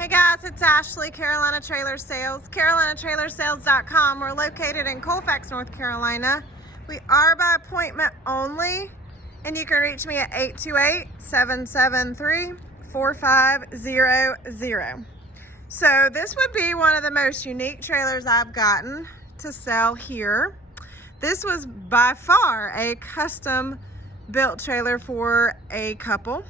Hey guys, it's Ashley, Carolina Trailer Sales, CarolinaTrailerSales.com. We're located in Colfax, North Carolina. We are by appointment only, and you can reach me at 828-773-4500. So this would be one of the most unique trailers I've gotten to sell here. This was by far a custom built trailer for a couple.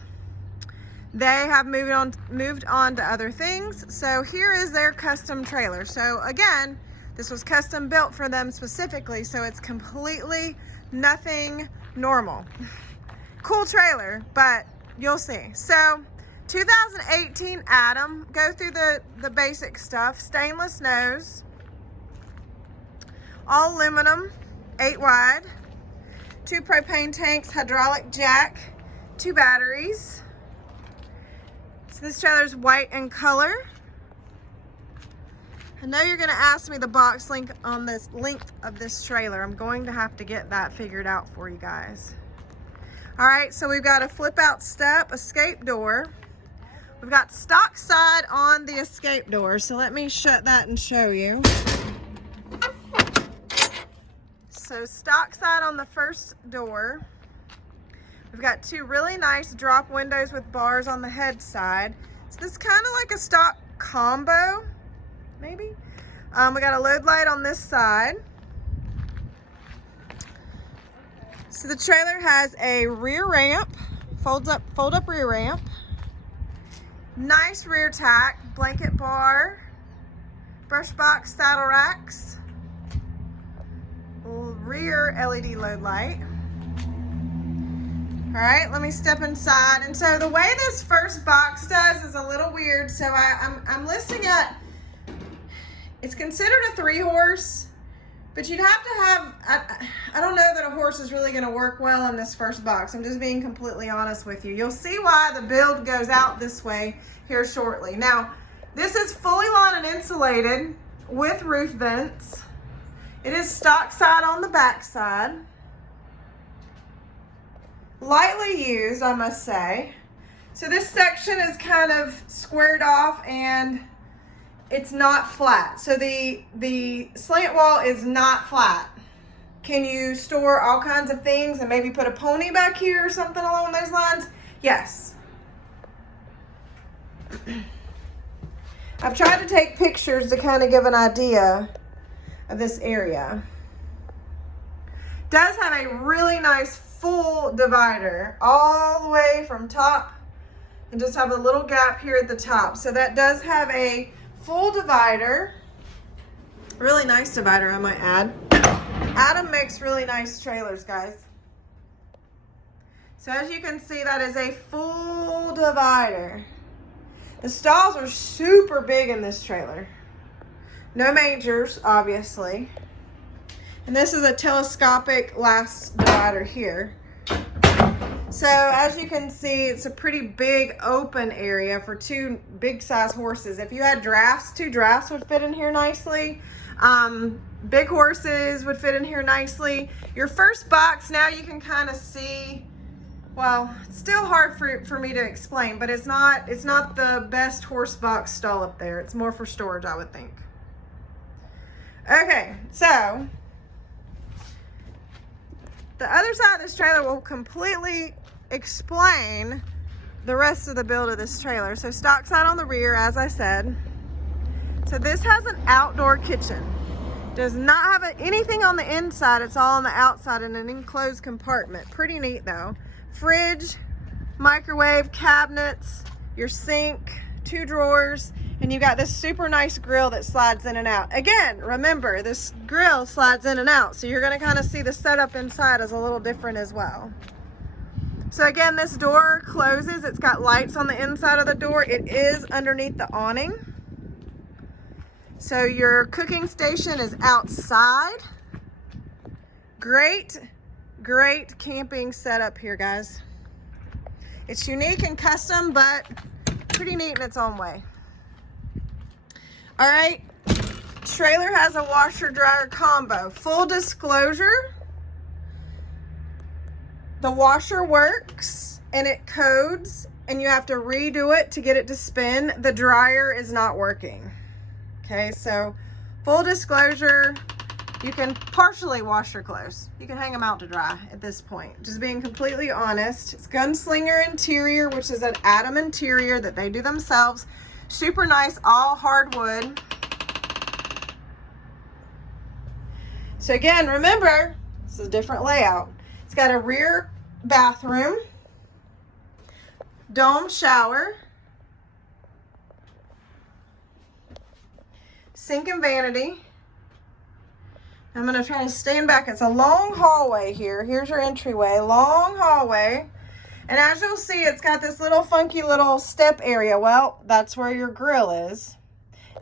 They have moved on to other things. So here is their custom trailer. So again, this was custom built for them specifically, so it's completely nothing normal. Cool trailer, but you'll see. So 2018 Adam, go through the basic stuff. Stainless nose, all aluminum, 8 wide, 2 propane tanks, hydraulic jack, 2 batteries. So this trailer is white in color. I know you're going to ask me the box length on this length of this trailer. I'm going to have to get that figured out for you guys. All right, so we've got a flip out step, escape door. We've got stock side on the escape door. So let me shut that and show you. So stock side on the first door. We've got 2 really nice drop windows with bars on the head side. So this is kind of like a stock combo, maybe. We got a load light on this side. So the trailer has a rear ramp, fold up rear ramp. Nice rear tack, blanket bar, brush box saddle racks, rear LED load light. All right, let me step inside. And so the way this first box does is a little weird. So I'm listing at, it's considered a 3-horse, but you'd have to have, I don't know that a horse is really gonna work well in this first box. I'm just being completely honest with you. You'll see why the build goes out this way here shortly. Now, this is fully lawn and insulated with roof vents. It is stock side on the back side. Lightly used, I must say. So this section is kind of squared off and it's not flat. So the slant wall is not flat. Can you store all kinds of things and maybe put a pony back here or something along those lines? Yes. I've tried to take pictures to kind of give an idea of this area. Does have a really nice full divider all the way from top and just have a little gap here at the top. So that does have a full divider. Really nice divider, I might add. Adam makes really nice trailers, guys. So as you can see, that is a full divider. The stalls are super big in this trailer. No majors, obviously. And this is a telescopic last divider here. So as you can see, it's a pretty big open area for 2 big size horses. If you had drafts, 2 drafts would fit in here nicely. Big horses would fit in here nicely. Your first box, now you can kind of see, well, it's still hard for me to explain, but it's not the best horse box stall up there. It's more for storage, I would think. Okay, so the other side of this trailer will completely explain the rest of the build of this trailer. So stock side on the rear, as I said. So this has an outdoor kitchen. Does not have anything on the inside. It's all on the outside in an enclosed compartment. Pretty neat though. Fridge, microwave, cabinets, your sink, 2 drawers, and you got this super nice grill that slides in and out. Again, remember, this grill slides in and out, so you're gonna kind of see the setup inside is a little different as well. So again, this door closes. It's got lights on the inside of the door. It is underneath the awning. So your cooking station is outside. Great camping setup here, guys. It's unique and custom, but pretty neat in its own way. All right, trailer has a washer dryer combo. Full disclosure, the washer works and it codes and you have to redo it to get it to spin, the dryer is not working. Okay, so full disclosure, you can partially wash your clothes. You can hang them out to dry at this point. Just being completely honest. It's Gunslinger interior, which is an Atom interior that they do themselves. Super nice, all hardwood. So again, remember, this is a different layout. It's got a rear bathroom, dome shower, sink and vanity. I'm going to try to stand back. It's a long hallway here. Here's your entryway, long hallway. And as you'll see, it's got this little funky little step area. Well, that's where your grill is.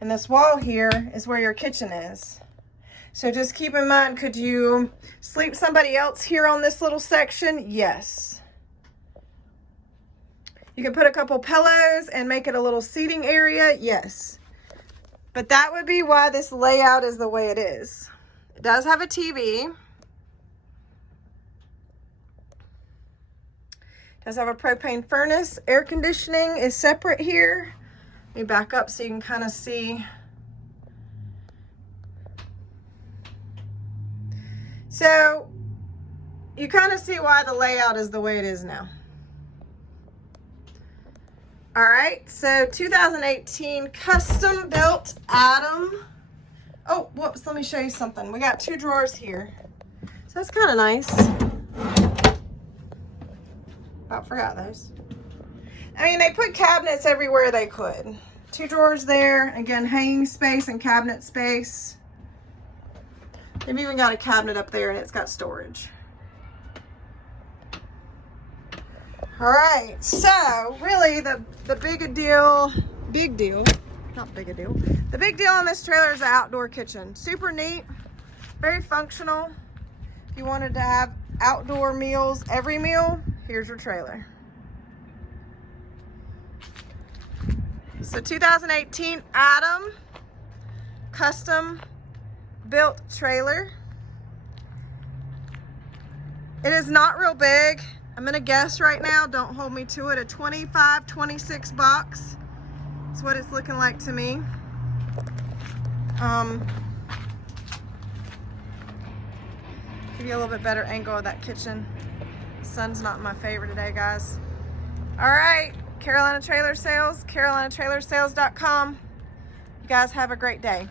And this wall here is where your kitchen is. So just keep in mind, could you sleep somebody else here on this little section? Yes. You can put a couple pillows and make it a little seating area. Yes. But that would be why this layout is the way it is. It does have a TV. It does have a propane furnace. Air conditioning is separate here. Let me back up so you can kind of see. So you kind of see why the layout is the way it is now. All right, so 2018 custom built Atom. Oh, whoops, let me show you something. We got 2 drawers here. So that's kind of nice. About forgot those. I mean, they put cabinets everywhere they could. 2 drawers there. Again, hanging space and cabinet space. They've even got a cabinet up there and it's got storage. All right, so really the big deal, not big a deal. The big deal on this trailer is the outdoor kitchen. Super neat, very functional. If you wanted to have outdoor meals, every meal, here's your trailer. So 2018 Atom custom built trailer. It is not real big. I'm gonna guess right now, don't hold me to it, a 25, 26 box. That's what it's looking like to me. Give you a little bit better angle of that kitchen. The sun's not in my favor today, guys. All right, Carolina Trailer Sales, carolinatrailersales.com. You guys have a great day.